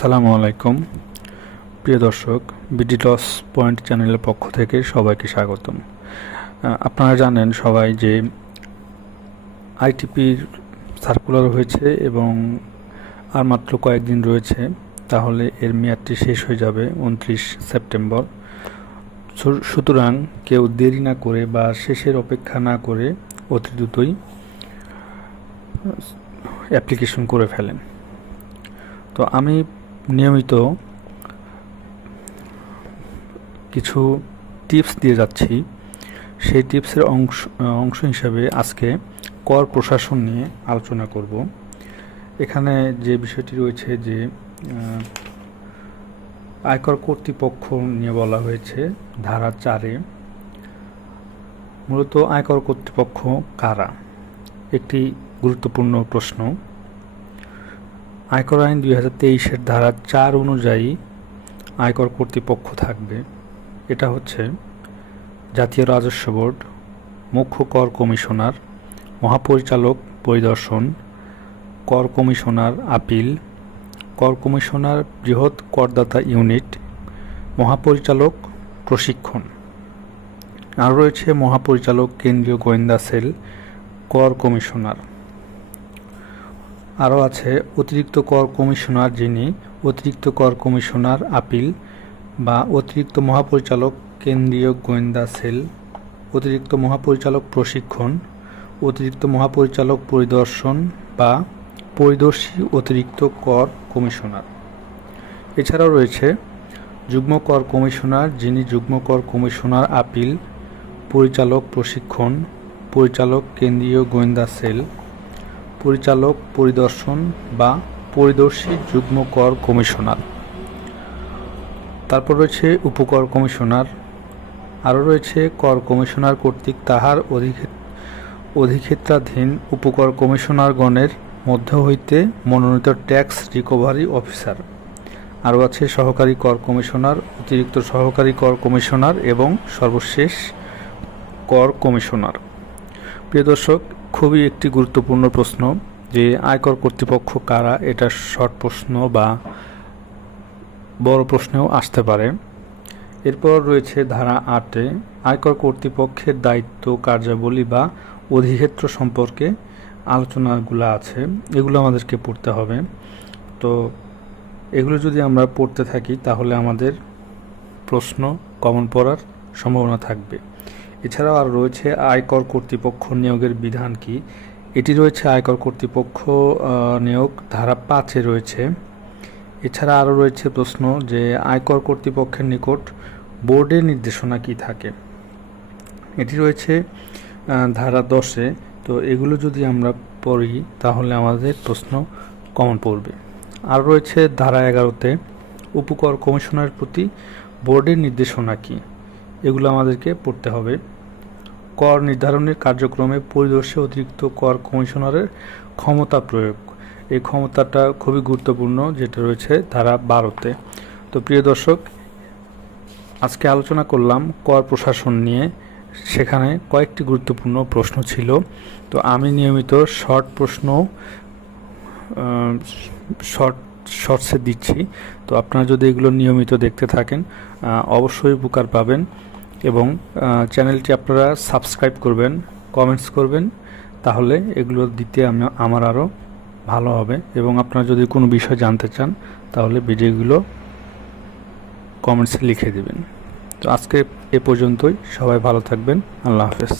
আসসালামু আলাইকুম প্রিয় দর্শক, বিডি টস পয়েন্ট চ্যানেলের পক্ষ থেকে সবাইকে স্বাগতম। আপনারা জানেন সবাই যে আইটিপির সার্কুলার হয়েছে এবং আর মাত্র কয়েকদিন রয়েছে, তাহলে এর মেয়াদটি শেষ হয়ে যাবে 29 সেপ্টেম্বর। সুতরাং কেউ দেরি না করে বা শেষের অপেক্ষা না করে অতি দ্রুতই অ্যাপ্লিকেশন করে ফেলেন। তো আমি নিয়মিত কিছু টিপস দিয়ে যাচ্ছি। সেই টিপসের অংশ হিসাবে আজকে কর প্রশাসন নিয়ে আলোচনা করব। এখানে যে বিষয়টি রয়েছে যে আয়কর কর্তৃপক্ষ নিয়ে বলা হয়েছে ধারা 4-এ। মূলত আয়কর কর্তৃপক্ষ কারা, একটি গুরুত্বপূর্ণ প্রশ্ন। আয়কর আইন 2023-এর ধারা 4 অনুযায়ী আয়কর কর্তৃপক্ষ থাকবে। এটা হচ্ছে জাতীয় রাজস্ব বোর্ড, মুখ্য কর কমিশনার, মহাপরিচালক পরিদর্শন, কর কমিশনার আপিল, কর কমিশনার বৃহৎ করদাতা ইউনিট, মহাপরিচালক প্রশিক্ষণ। আর রয়েছে মহাপরিচালক কেন্দ্রীয় গোয়েন্দা সেল, কর কমিশনার। আরও আছে অতিরিক্ত কর কমিশনার, যিনি অতিরিক্ত কর কমিশনার আপিল বা অতিরিক্ত মহাপরিচালক কেন্দ্রীয় গোয়েন্দা সেল, অতিরিক্ত মহাপরিচালক প্রশিক্ষণ, অতিরিক্ত মহাপরিচালক পরিদর্শন বা পরিদর্শী অতিরিক্ত কর কমিশনার। এছাড়াও রয়েছে যুগ্ম কর কমিশনার, যিনি যুগ্ম কর কমিশনার আপিল, পরিচালক প্রশিক্ষণ, পরিচালক কেন্দ্রীয় গোয়েন্দা সেল, পরিচালক পরিদর্শন বা পরিদর্শী যুগ্ম কর কমিশনার। তারপর রয়েছে উপকর কমিশনার। আরও রয়েছে কর কমিশনার কর্তৃক তাহার অধিক্ষেত্রাধীন উপকর কমিশনারগণের মধ্য হইতে মনোনীত ট্যাক্স রিকভারি অফিসার। আরও আছে সহকারী কর কমিশনার, অতিরিক্ত সহকারী কর কমিশনার এবং সর্বশেষ কর কমিশনার। প্রিয় দর্শক, খুবই একটি গুরুত্বপূর্ণ প্রশ্ন যে আয়কর কর্তৃপক্ষ কারা। এটা শর্ট প্রশ্ন বা বড় প্রশ্নেও আসতে পারে। এরপর রয়েছে ধারা 8-এ আয়কর কর্তৃপক্ষের দায়িত্ব, কার্যাবলী বা অধিক্ষেত্র সম্পর্কে আলোচনাগুলো আছে, এগুলো আমাদেরকে পড়তে হবে। তো এগুলো যদি আমরা পড়তে থাকি তাহলে আমাদের প্রশ্ন কমন পড়ার সম্ভাবনা থাকবে। এছাড়াও আর রয়েছে আয়কর কর্তৃপক্ষ নিয়োগের বিধান কি। এটি রয়েছে আয়কর কর্তৃপক্ষ নিয়োগ ধারা 5-এ রয়েছে। এছাড়া আরও রয়েছে প্রশ্ন যে আয়কর কর্তৃপক্ষের নিকট বোর্ডের নির্দেশনা কি থাকে। এটি রয়েছে ধারা 10-এ। তো এগুলো যদি আমরা পড়ি তাহলে আমাদের প্রশ্ন কমন পড়বে। আর রয়েছে ধারা 11-তে উপকর কমিশনারের প্রতি বোর্ডের নির্দেশনা কি, এগুলো আমাদেরকে পড়তে হবে। কর নির্ধারণের কার্যক্রমে পরিদর্শী অতিরিক্ত কর কমিশনারের ক্ষমতা প্রয়োগ, এই ক্ষমতাটা খুবই গুরুত্বপূর্ণ, যেটা রয়েছে ধারা 12-তে। তো প্রিয় দর্শক, আজকে আলোচনা করলাম কর প্রশাসন নিয়ে। সেখানে কয়েকটি গুরুত্বপূর্ণ প্রশ্ন ছিল। তো আমি নিয়মিত শর্ট প্রশ্ন শর্টসে দিচ্ছি। তো আপনারা যদি এগুলো নিয়মিত দেখতে থাকেন অবশ্যই উপকার পাবেন এবং চ্যানেলটি আপনারা সাবস্ক্রাইব করবেন, কমেন্টস করবেন, তাহলে এগুলো দিতে আমার আরও ভালো হবে। এবং আপনারা যদি কোনো বিষয় জানতে চান তাহলে ভিডিওগুলো কমেন্টসে লিখে দেবেন। তো আজকে এ পর্যন্তই। সবাই ভালো থাকবেন। আল্লাহ হাফেজ।